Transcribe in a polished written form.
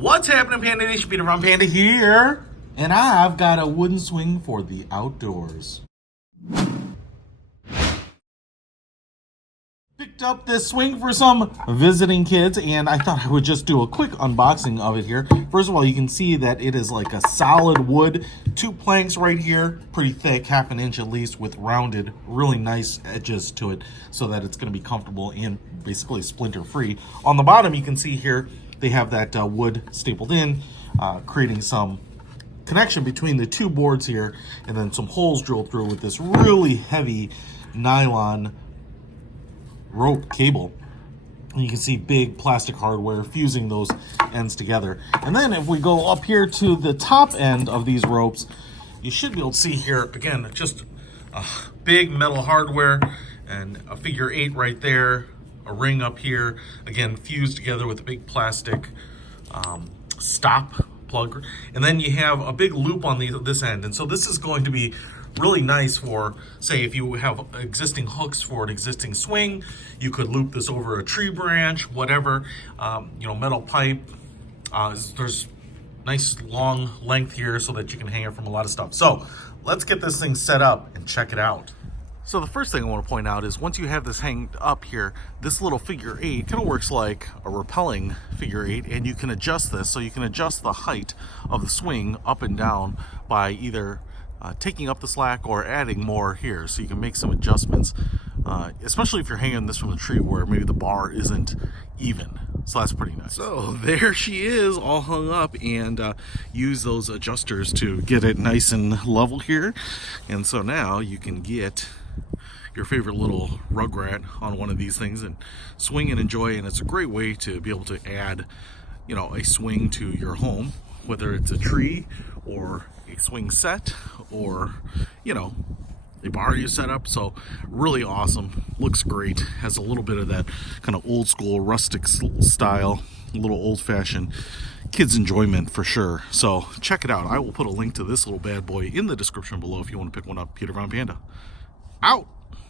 What's happening, Panda Nation? Peter from Panda here, and I've got a wooden swing for the outdoors. Picked up this swing for some visiting kids, and I thought I would just do a quick unboxing of it here. First of all, you can see that it is like a solid wood, 2 planks right here, pretty thick, half an inch at least, with rounded, really nice edges to it, so that it's going to be comfortable and basically splinter free. On the bottom, you can see here they have that wood stapled in, creating some connection between the 2 boards here, and then some holes drilled through with this really heavy nylon rope cable. And you can see big plastic hardware fusing those ends together. And then if we go up here to the top end of these ropes, you should be able to see here, again, just a big metal hardware and a figure 8 right there, a ring up here, again, fused together with a big plastic stop plug. And then you have a big loop on this end. And so this is going to be really nice for, say, if you have existing hooks for an existing swing, you could loop this over a tree branch, whatever, metal pipe. There's nice long length here so that you can hang it from a lot of stuff. So let's get this thing set up and check it out. So the first thing I want to point out is once you have this hanged up here, this little figure 8 kind of works like a rappelling figure 8, and you can adjust this. So you can adjust the height of the swing up and down by either taking up the slack or adding more here, so you can make some adjustments, especially if you're hanging this from a tree where maybe the bar isn't even. So that's pretty nice. So there she is, all hung up, and use those adjusters to get it nice and level here. And so now you can get your favorite little rugrat on one of these things and swing and enjoy. And it's a great way to be able to add, a swing to your home, whether it's a tree or a swing set or, a bar you set up. So really awesome, looks great, has a little bit of that kind of old school rustic style, a little old-fashioned kids enjoyment for sure. So check it out. I will put a link to this little bad boy in the description below if you want to pick one up. Peter von Panda out.